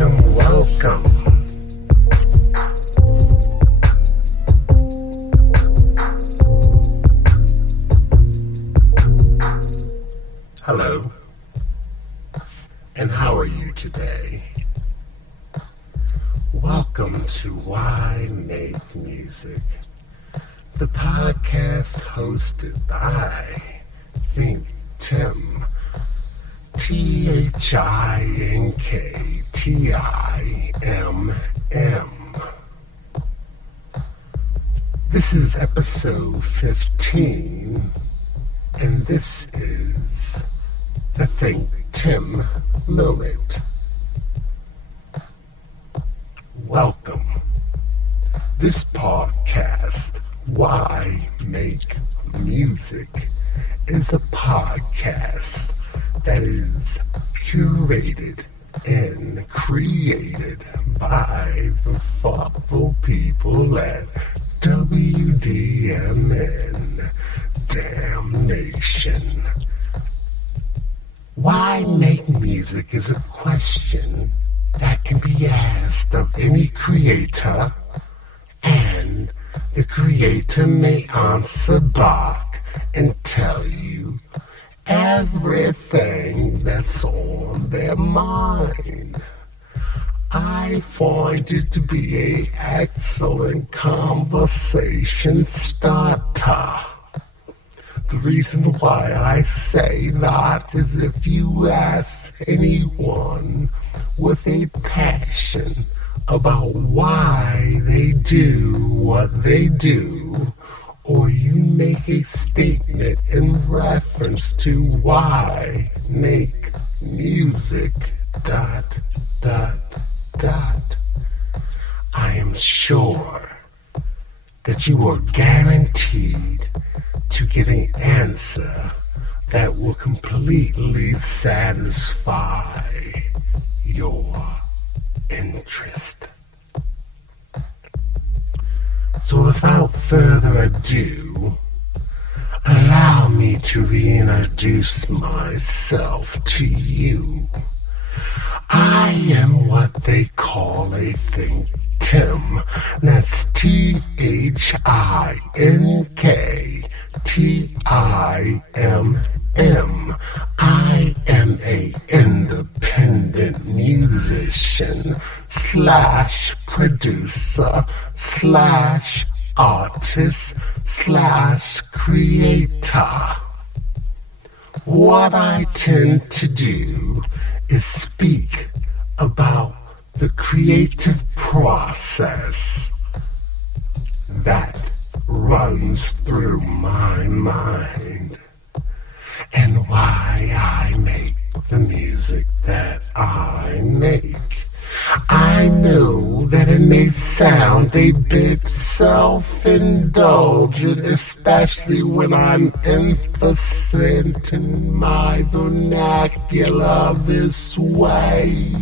Welcome. Hello, and how are you today? Welcome to Why Make Music, the podcast hosted by ThinkTimm, ThinkTimm. This is episode 15, and this is the ThinkTimm moment. Welcome. This podcast, Why Make Music, is a podcast that is curated and created by the thoughtful people at WDMN Damnation. Why make music is a question that can be asked of any creator, and the creator may answer back and tell you everything that's on their mind. I find it to be an excellent conversation starter. The reason why I say that is if you ask anyone with a passion about why they do what they do, or you make a statement in reference to why make music, ... I am sure that you are guaranteed to get an answer that will completely satisfy your interest. So without further ado, allow me to reintroduce myself to you. I am what they call a ThinkTimm. That's ThinkTimm. I am a independent musician / producer / artist / creator. What I tend to do is speak about the creative process that runs through my mind and why I make the music that I make. I know that it may sound a bit self-indulgent, especially when I'm emphasizing my vernacular this way.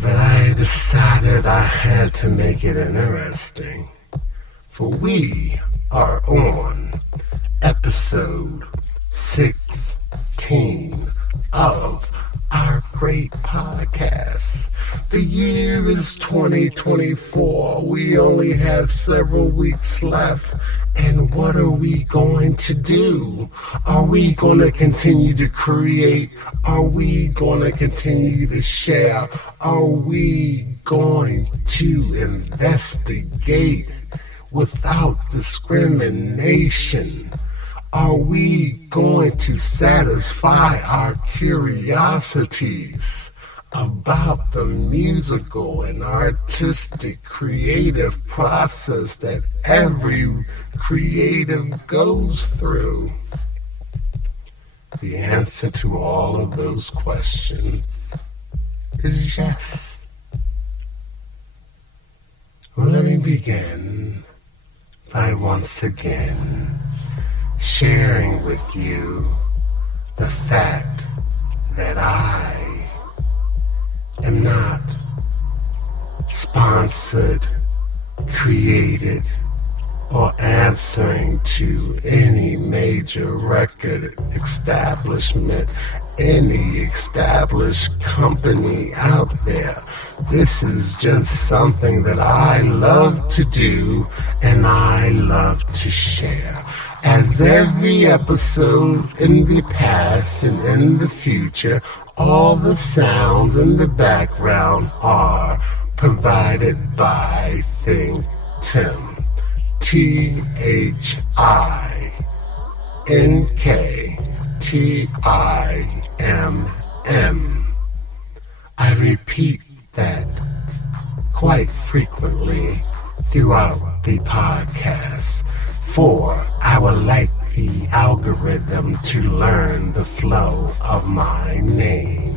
But I decided I had to make it interesting. For we are on episode 16 of our great podcast. The year is 2024. We only have several weeks left. And what are we going to do? Are we going to continue to create? Are we going to continue to share? Are we going to investigate without discrimination? Are we going to satisfy our curiosities about the musical and artistic creative process that every creative goes through? The answer to all of those questions is yes. Well, let me begin by once again sharing with you the fact that I am not sponsored, created, or answering to any major record establishment any established company out there. This is just something that I love to do and I love to share. As every episode in the past and in the future, all the sounds in the background are provided by ThinkTimm. ThinkTimm. I repeat that quite frequently throughout the podcast, for I would like the algorithm to learn the flow of my name,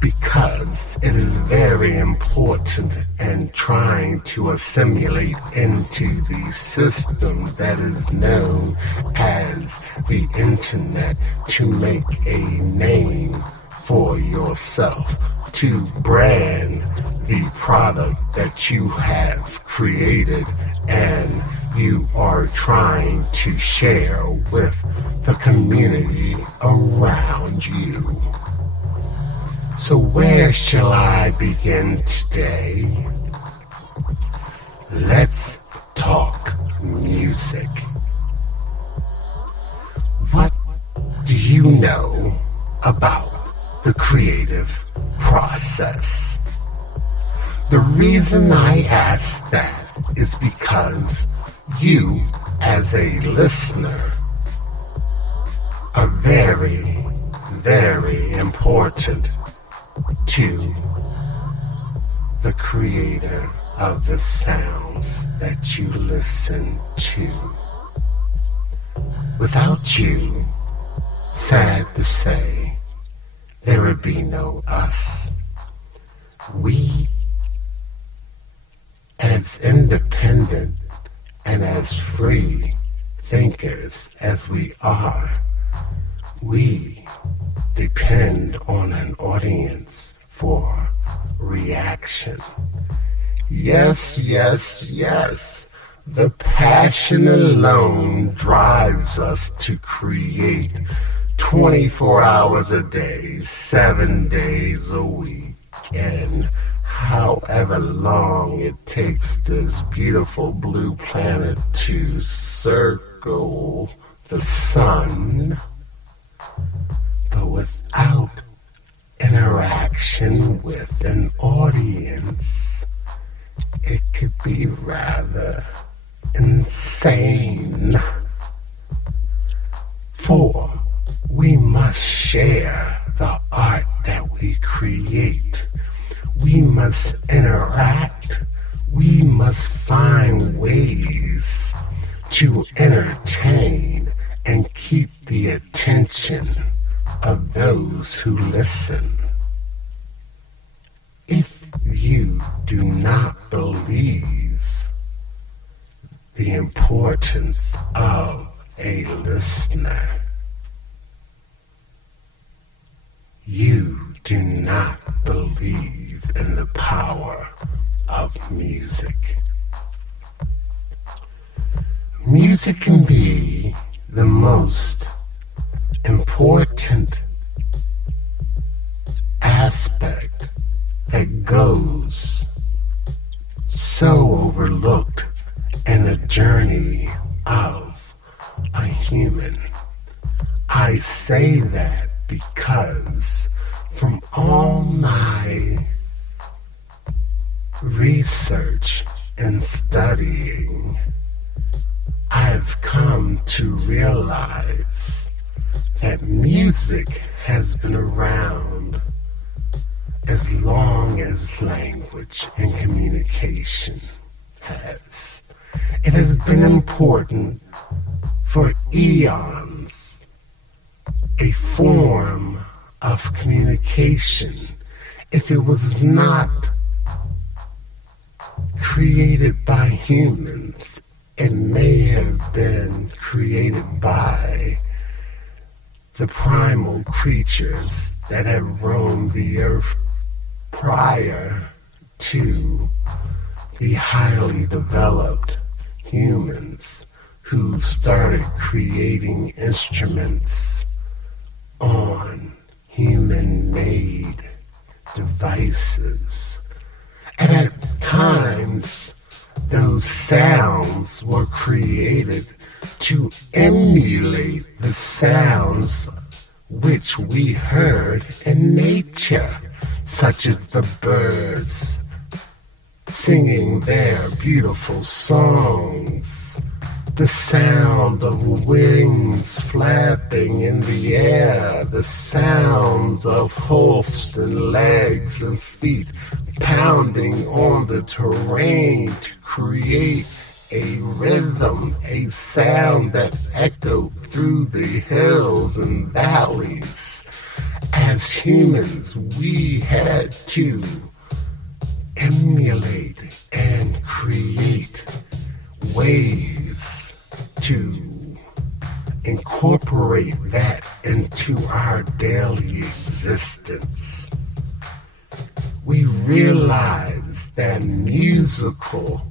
because it is very important in trying to assimilate into the system that is known as the internet, to make a name for yourself, to brand the product that you have created and you are trying to share with the community around you. So where shall I begin today? Let's talk music. What do you know about the creative process? The reason I ask that is because you, as a listener, are very, very important to the creator of the sounds that you listen to. Without you, sad to say, there would be no us. We, as independent and as free thinkers as we are, we depend on an audience for reaction. Yes, yes, yes. The passion alone drives us to create 24 hours a day, 7 days a week, and however long it takes this beautiful blue planet to circle the sun. But without interaction with an audience, it could be rather insane. For we must share the art that we create. We must interact. We must find ways to entertain and keep the attention of those who listen. If you do not believe the importance of a listener, you do not believe in the power of music. Music can be the most important aspect that goes so overlooked in the journey of a human. I say that because from all my research and studying, I've come to realize that music has been around as long as language and communication has. It has been important for eons, a form of communication. If it was not created by humans, it may have been created by the primal creatures that have roamed the earth prior to the highly developed humans who started creating instruments on human-made devices. And at times, those sounds were created to emulate the sounds which we heard in nature, such as the birds singing their beautiful songs, the sound of wings flapping in the air, the sounds of hoofs and legs and feet pounding on the terrain to create a rhythm, a sound that echoed through the hills and valleys. As humans, we had to emulate and create ways to incorporate that into our daily existence. We realize that musical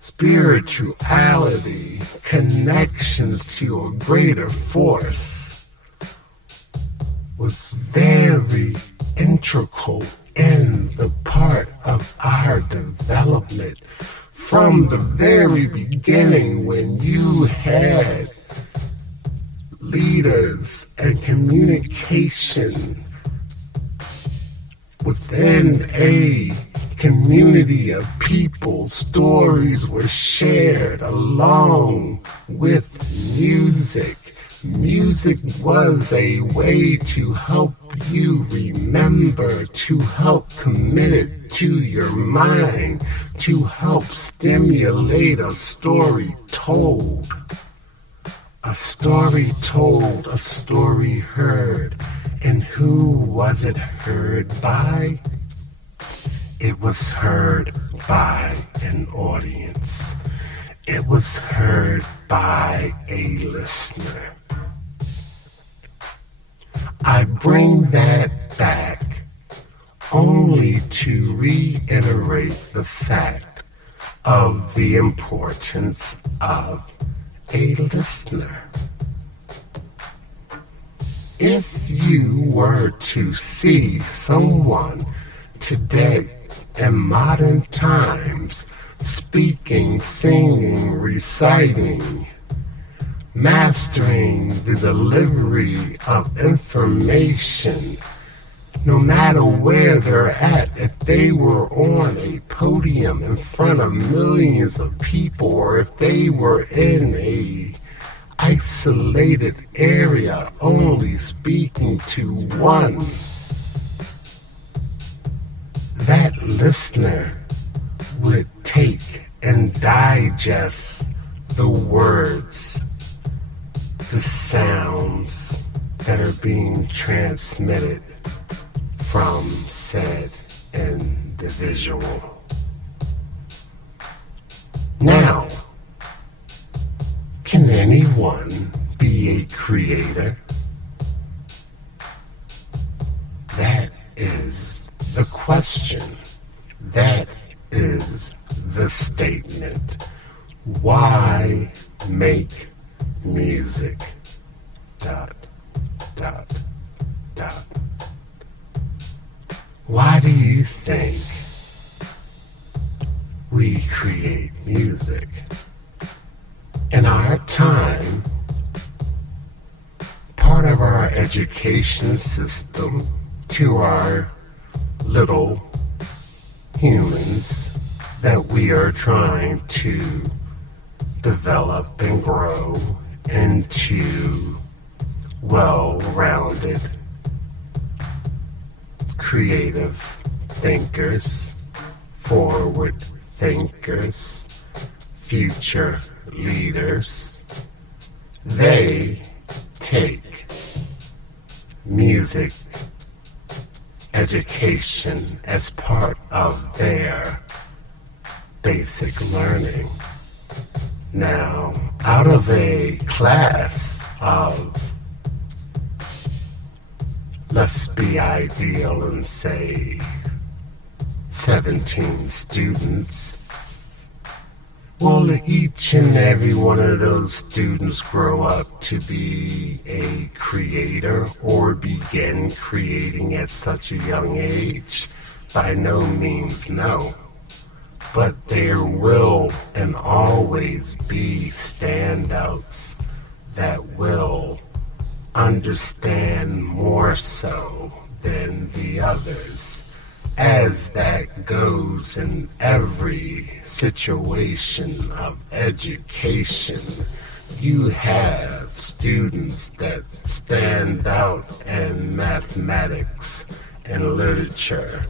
spirituality, connections to a greater force, was very integral in the part of our development from the very beginning, when you had leaders and communication within a community of people. Stories were shared along with music. Music was a way to help you remember, to help commit it to your mind, to help stimulate a story told. A story told, a story heard. And who was it heard by? It was heard by an audience. It was heard by a listener. I bring that back only to reiterate the fact of the importance of a listener. If you were to see someone today in modern times speaking, singing, reciting, mastering the delivery of information, no matter where they're at, if they were on a podium in front of millions of people, or if they were in a isolated area only speaking to one, that listener would take and digest the words, the sounds that are being transmitted from said individual. Now, can anyone be a creator? That is the question. That is the statement. Why make music? ... Why do you think we create music? In our time, part of our education system to our little humans that we are trying to develop and grow into well-rounded, creative thinkers, forward thinkers, future leaders. They take music education as part of their basic learning. Now, out of a class of, let's be ideal and say 17 students, Will each and every one of those students grow up to be a creator or begin creating at such a young age? By no means, no. But there will and always be standouts that will understand more so than the others. As that goes in every situation of education, you have students that stand out in mathematics and literature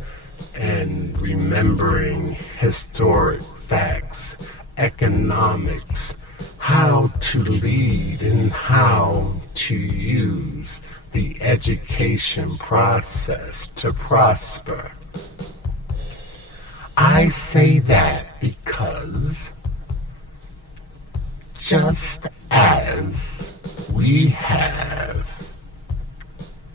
and remembering historic facts, economics, how to lead and how to use the education process to prosper. I say that because just as we have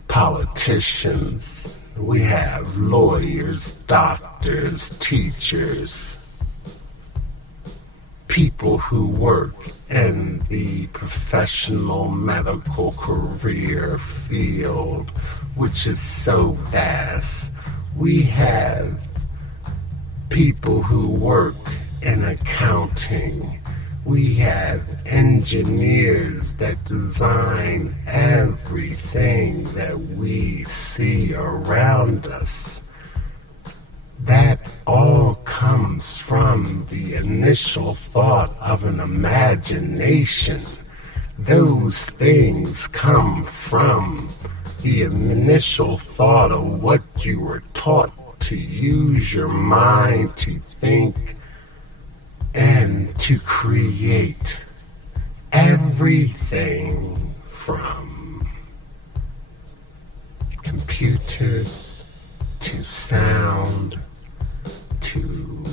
politicians, we have lawyers, doctors, teachers, people who work in the professional medical career field, which is so vast. We have people who work in accounting. We have engineers that design everything that we see around us. That all comes from the initial thought of an imagination. Those things come from the initial thought of what you were taught to use your mind to think and to create. Everything from computers to sound to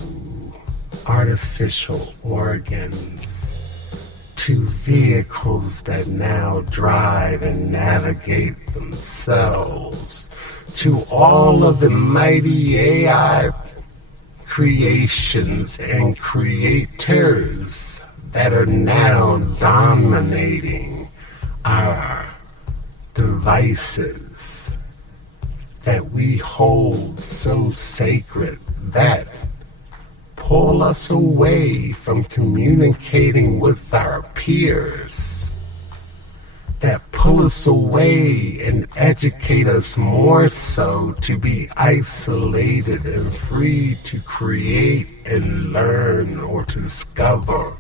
artificial organs to vehicles that now drive and navigate themselves to all of the mighty AI creations and creators that are now dominating our devices that we hold so sacred, that pull us away from communicating with our peers, that pull us away and educate us more so to be isolated and free to create and learn or to discover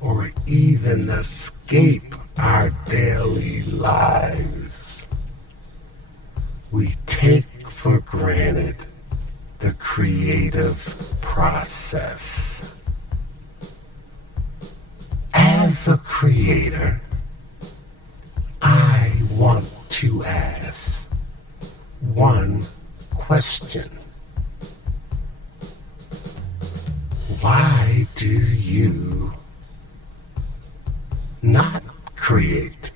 or even escape our daily lives. We take for granted the creative process. As a creator, I want to ask one question. Why do you not create?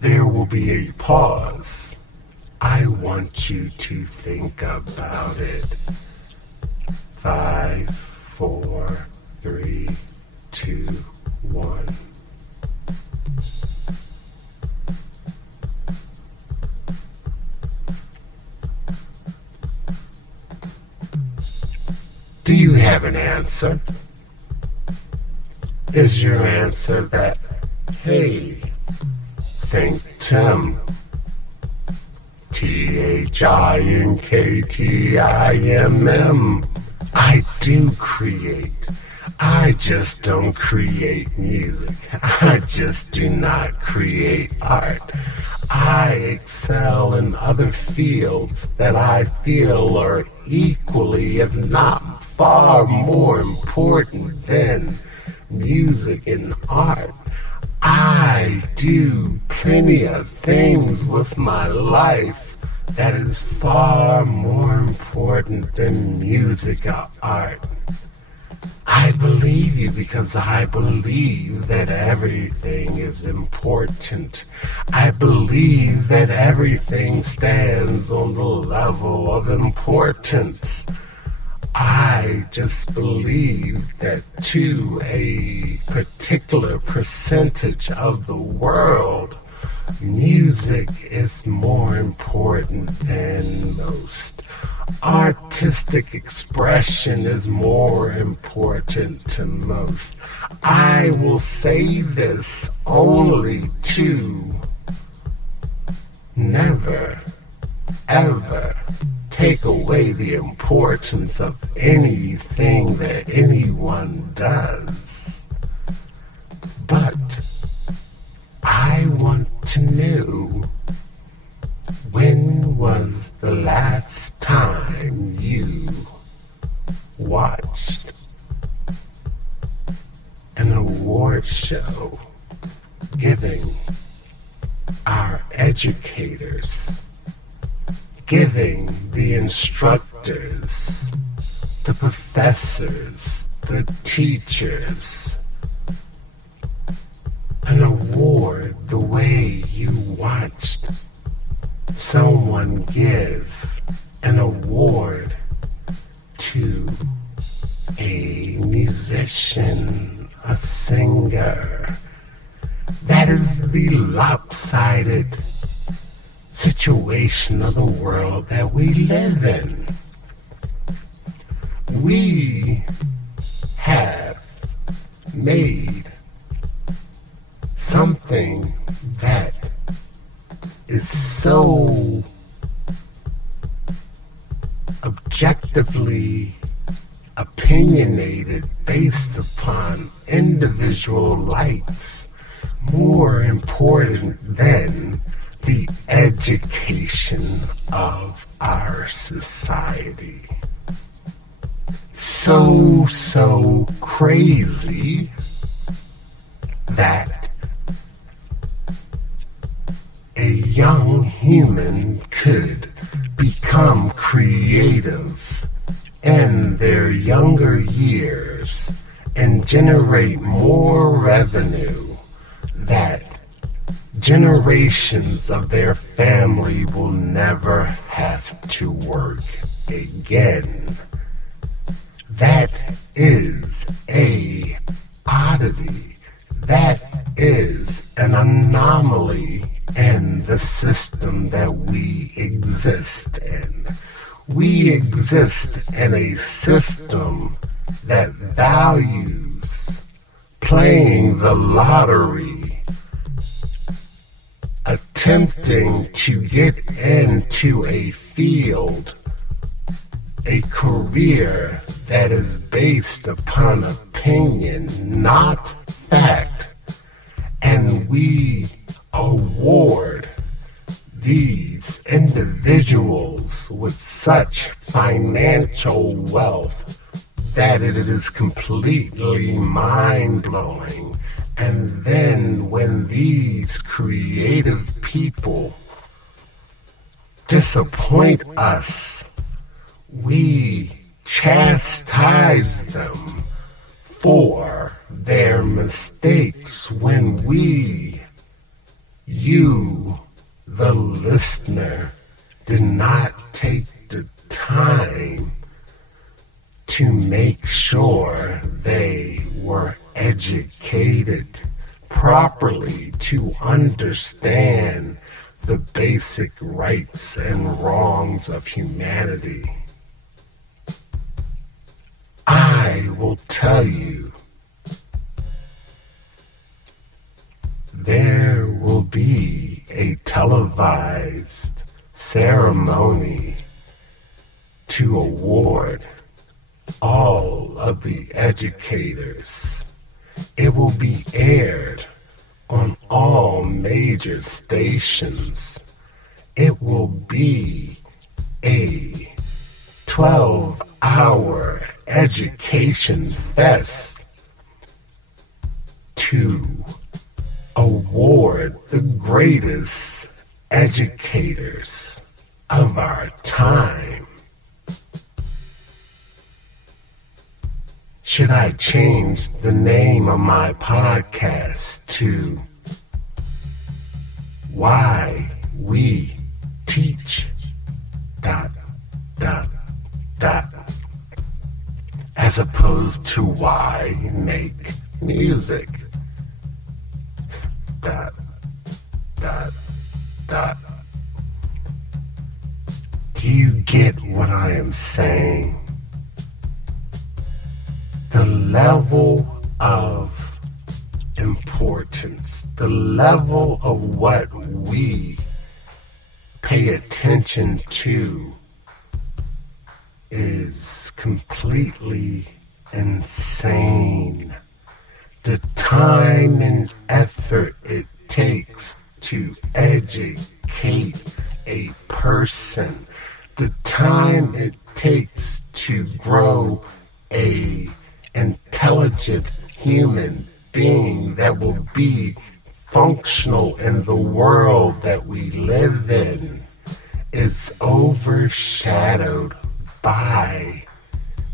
There will be a pause. I want you to think about it. 5, 4, 3, 2, 1. Do you have an answer? Is your answer that, hey, ThinkTimm, ThinkTimm, I do create. I just don't create music. I just do not create art. I excel in other fields that I feel are equally, if not far more important than music and art. I do plenty of things with my life that is far more important than music or art. I believe you because I believe that everything is important. I believe that everything stands on the level of importance. I just believe that to a particular percentage of the world, music is more important than most. Artistic expression is more important to most. I will say this only to never, ever take away the importance of anything that anyone does. But I want to know, when was the last time you watched an award show giving our educators, giving the instructors, the professors, the teachers, an award the way you watched someone give an award to a musician, a singer? That is the lopsided situation of the world that we live in. We have made something that is so objectively opinionated based upon individual likes more important than the education of our society. So crazy that a young human could become creative in their younger years and generate more revenue that generations of their family will never have to work again. That is a oddity. That is an anomaly in the system that we exist in. We exist in a system that values playing the lottery, attempting to get into a field, a career that is based upon opinion, not fact, and we award these individuals with such financial wealth that it is completely mind-blowing. And then when these creative people disappoint us, we chastise them for their mistakes when you, the listener, did not take the time to make sure they were educated properly to understand the basic rights and wrongs of humanity. I will tell you, there will be a televised ceremony to award all of the educators. It will be aired on all major stations. It will be a 12-hour education fest to award the greatest educators of our time. Should I change the name of my podcast to Why We Teach ... as opposed to why make music. Dot, dot, dot. Do you get what I am saying? The level of importance, the level of what we pay attention to is completely insane. The time and effort it takes to educate a person, the time it takes to grow a intelligent human being that will be functional in the world that we live in is overshadowed by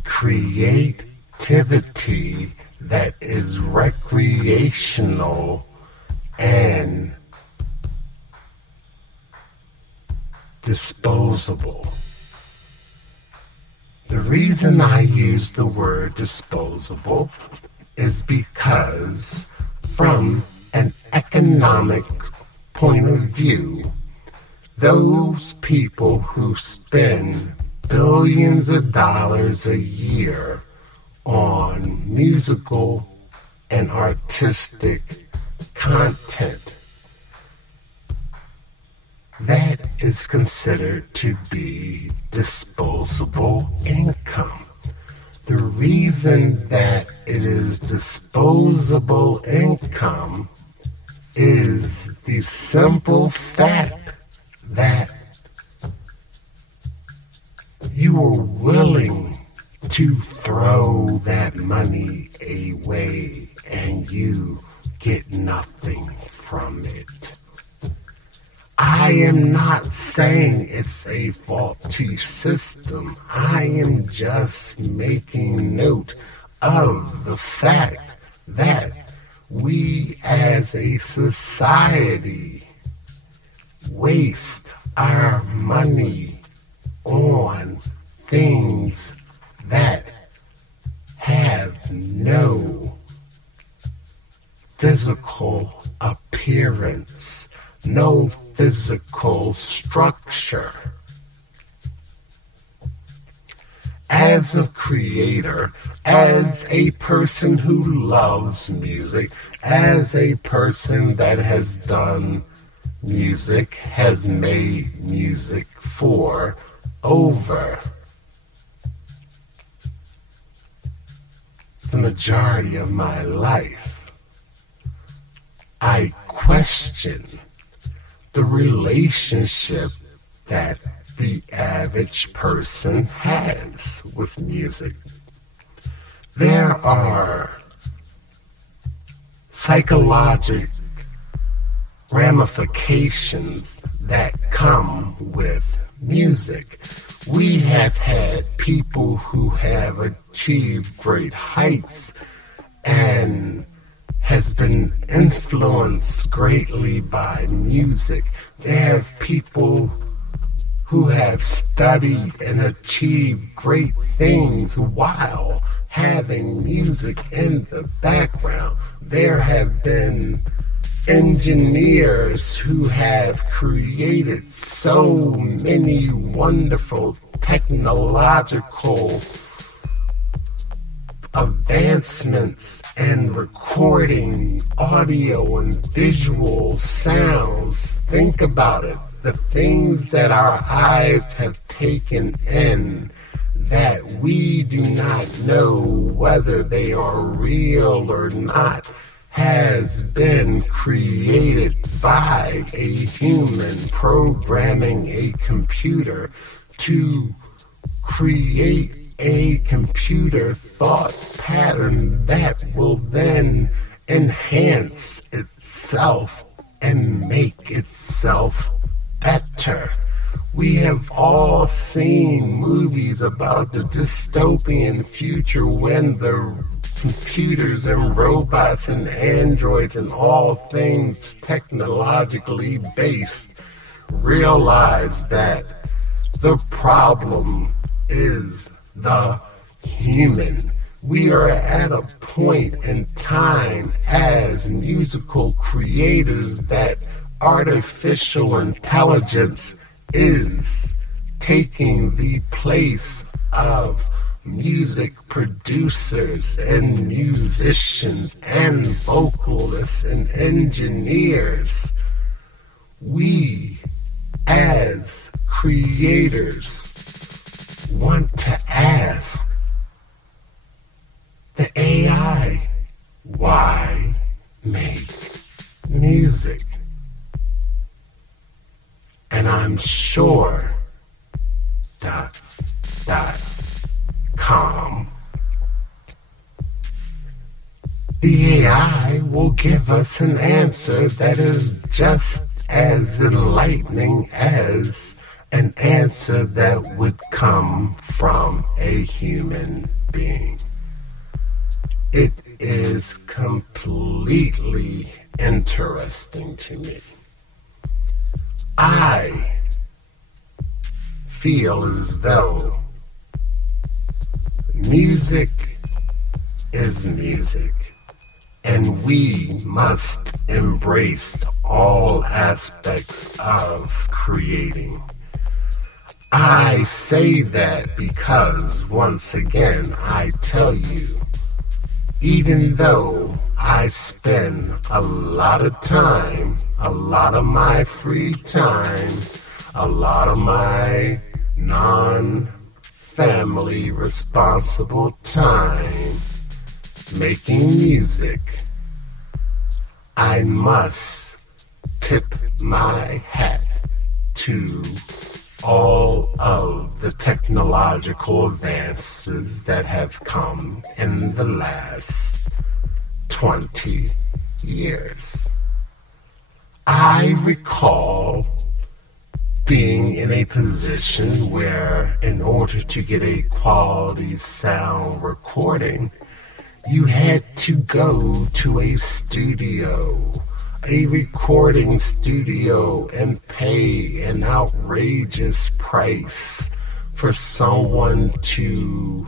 creativity that is recreational and disposable. The reason I use the word disposable is because from an economic point of view, those people who spend billions of dollars a year on musical and artistic content, that is considered to be disposable income. The reason that it is disposable income is the simple fact that you are willing to throw that money away and you get nothing from it. I am not saying it's a faulty system. I am just making note of the fact that we as a society waste our money on things that have no physical appearance, no physical structure. As a creator, as a person who loves music, as a person that has done music, has made music for over the majority of my life, I question the relationship that the average person has with music. There are psychological ramifications that come with music. We have had people who have achieved great heights and has been influenced greatly by music. There have people who have studied and achieved great things while having music in the background. There have been engineers who have created so many wonderful technological advancements in recording audio and visual sounds. Think about it. The things that our eyes have taken in that we do not know whether they are real or not has been created by a human programming a computer to create a computer thought pattern that will then enhance itself and make itself better. We have all seen movies about the dystopian future when the computers and robots and androids and all things technologically based realize that the problem is the human. We are at a point in time as musical creators that artificial intelligence is taking the place of music producers and musicians and vocalists and engineers. We, as creators, want to ask the AI, why make music? And I'm sure .com, the AI will give us an answer that is just as enlightening as an answer that would come from a human being. It is completely interesting to me. I feel as though music is music, and we must embrace all aspects of creating. I say that because, once again, I tell you, even though I spend a lot of time, a lot of my free time, a lot of my non-family responsible time making music, I must tip my hat to all of the technological advances that have come in the last 20 years. I recall being in a position where, in order to get a quality sound recording, you had to go to a studio, a recording studio, and pay an outrageous price for someone to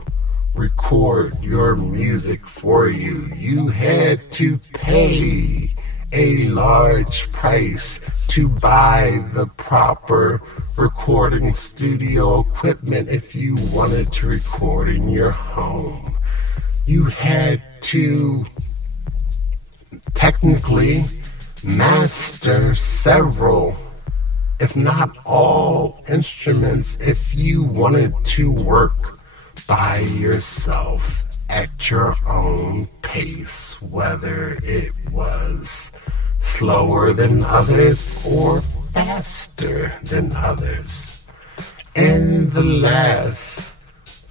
record your music for you. You had to pay a large price to buy the proper recording studio equipment if you wanted to record in your home. You had to technically master several, if not all, instruments if you wanted to work by yourself at your own pace, whether it was slower than others or faster than others. In the last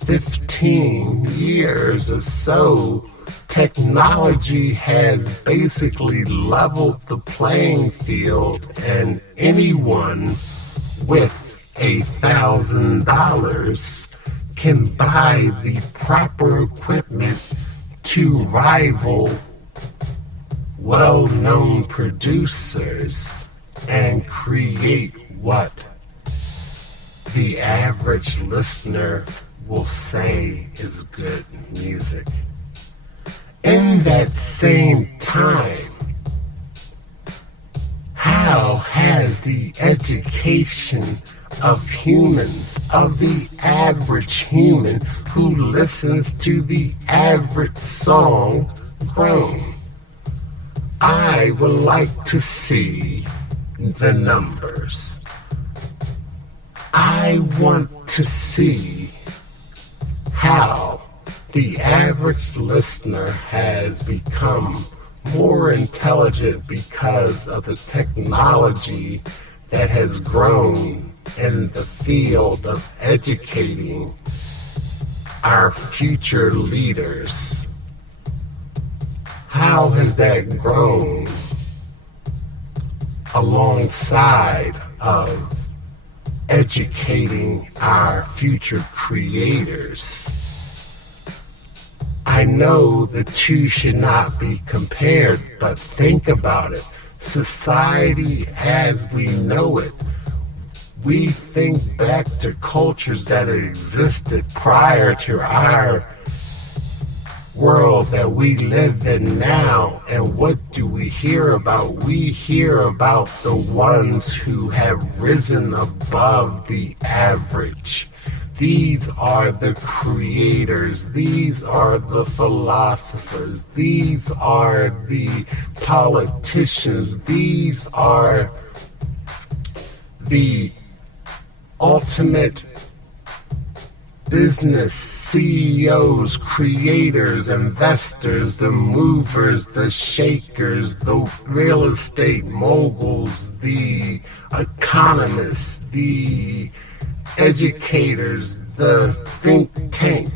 15 years or so, technology has basically leveled the playing field, and anyone with $1,000 can buy the proper equipment to rival well-known producers and create what the average listener will say is good music. In that same time, how has the education of humans, of the average human who listens to the average song, grown? I would like to see the numbers. I want to see how the average listener has become more intelligent because of the technology that has grown in the field of educating our future leaders. How has that grown alongside of educating our future creators? I know the two should not be compared, but think about it. Society as we know it, we think back to cultures that existed prior to our world that we live in now. And what do we hear about? We hear about the ones who have risen above the average. These are the creators. These are the philosophers. These are the politicians. These are the ultimate business CEOs, creators, investors, the movers, the shakers, the real estate moguls, the economists, the educators, the think tank,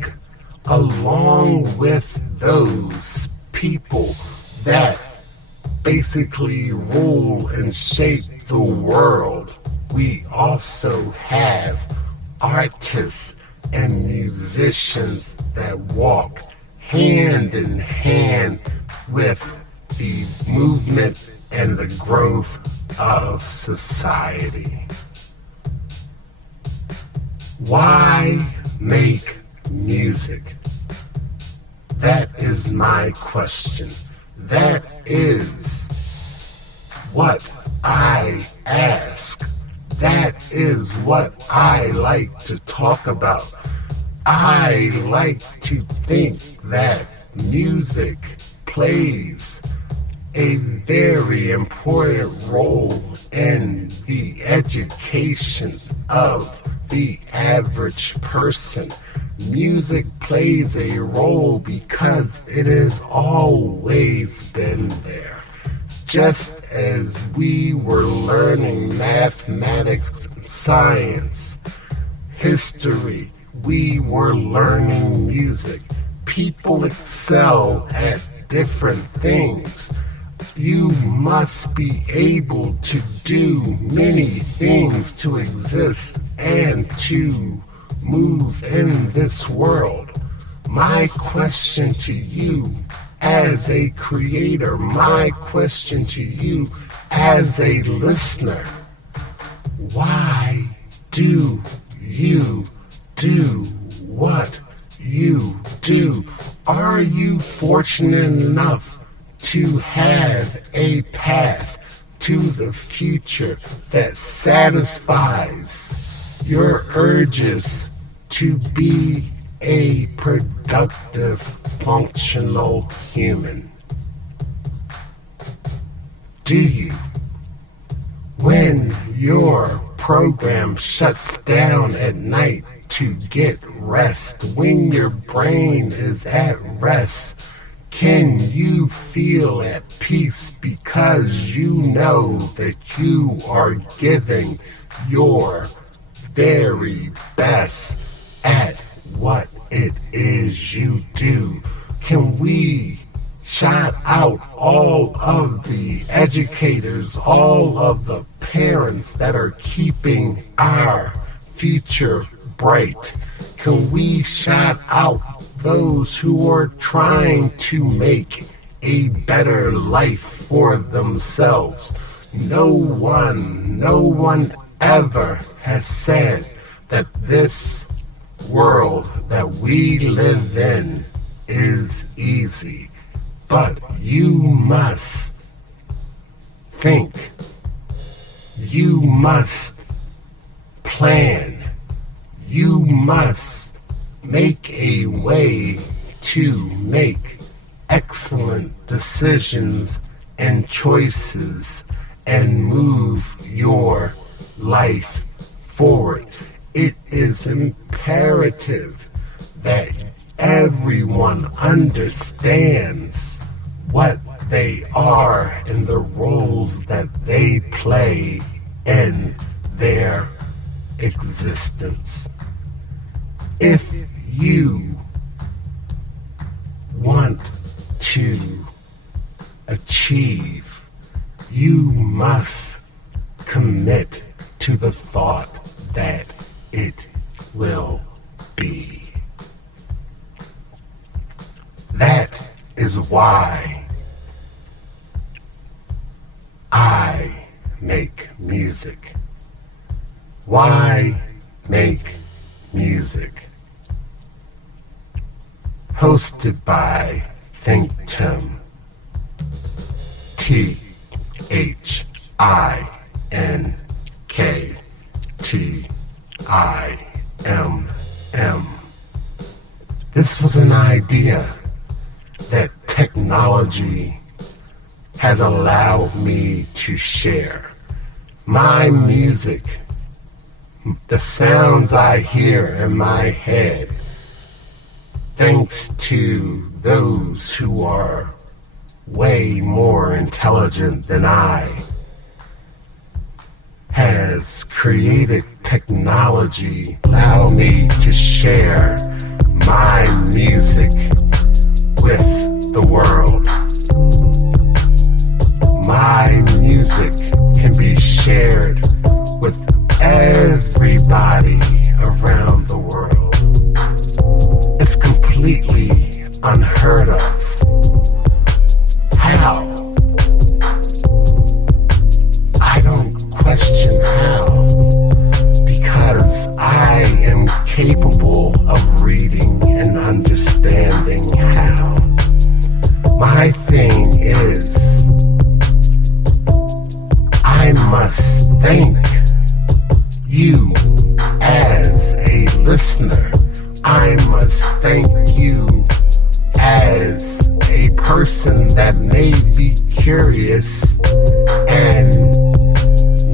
along with those people that basically rule and shape the world. We also have artists and musicians that walk hand in hand with the movement and the growth of society. Why make music? That is my question. That is what I ask. That is what I like to talk about. I like to think that music plays a very important role in the education of the average person. Music plays a role because it has always been there. Just as we were learning mathematics and science, history, we were learning music. People excel at different things. You must be able to do many things to exist and to move in this world. My question to you as a creator, my question to you as a listener, why do you do what you do? Are you fortunate enough to have a path to the future that satisfies your urges to be a productive, functional human? Do you? When your program shuts down at night to get rest, when your brain is at rest, can you feel at peace because you know that you are giving your very best at what it is you do? Can we shout out all of the educators, all of the parents that are keeping our future bright? Can we shout out those who are trying to make a better life for themselves? No one ever has said that this world that we live in is easy. But you must think. You must plan. You must make a way to make excellent decisions and choices and move your life forward. It is imperative that everyone understands what they are and the roles that they play in their existence. If you want to achieve, you must commit to the thought that it will be. That is why I make music. Why make music? hosted by ThinkTimm. ThinkTimm. This was an idea that technology has allowed me to share. My music, the sounds I hear in my head, thanks to those who are way more intelligent than I, has created technology allow me to share my music with the world. My music can be shared with everybody around the world. It's completely unheard of. How? I don't question how, because I am capable of reading and understanding how. My thing is, I must thank you as a listener. I must thank you as a person that may be curious and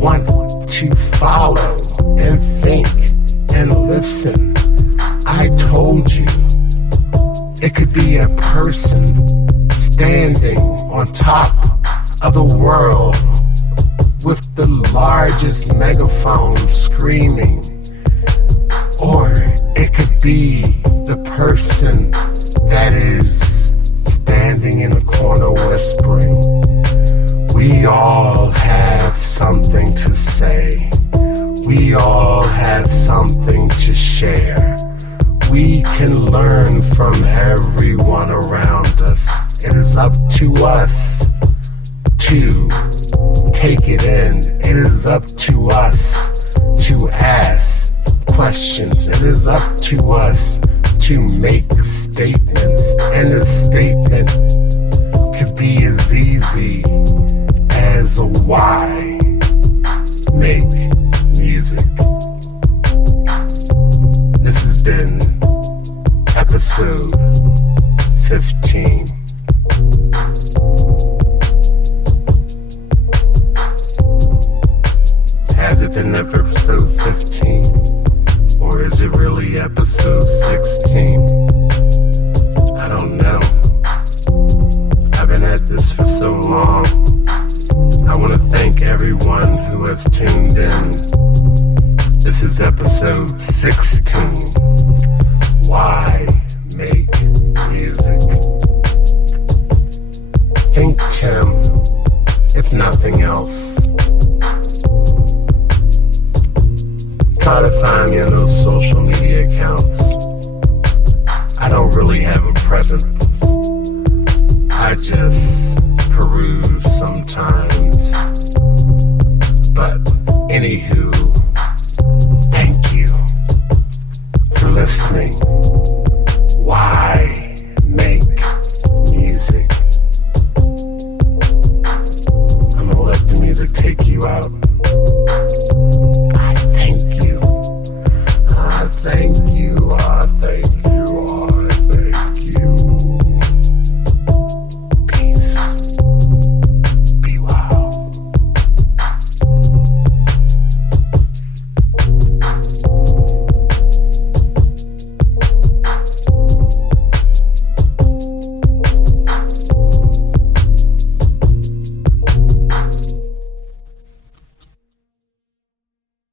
want to follow and think and listen. I told you, it could be a person standing on top of the world with the largest megaphone screaming, or it could be the person that is standing in a corner whispering. We all have something to say. We all have something to share. We can learn from everyone around us. It is up to us to take it in. It is up to us to ask questions. It is up to us to make statements. And a statement could be as easy as a why. Make music. This has been episode 15. Has it been episode 15? Or is it really episode 16? I don't know. I've been at this for so long. I want to thank everyone who has tuned in. This is episode 16. Why make music? ThinkTimm, if nothing else. Try to find me on those social media accounts. I don't really have a presence. I just peruse sometimes. But anywho,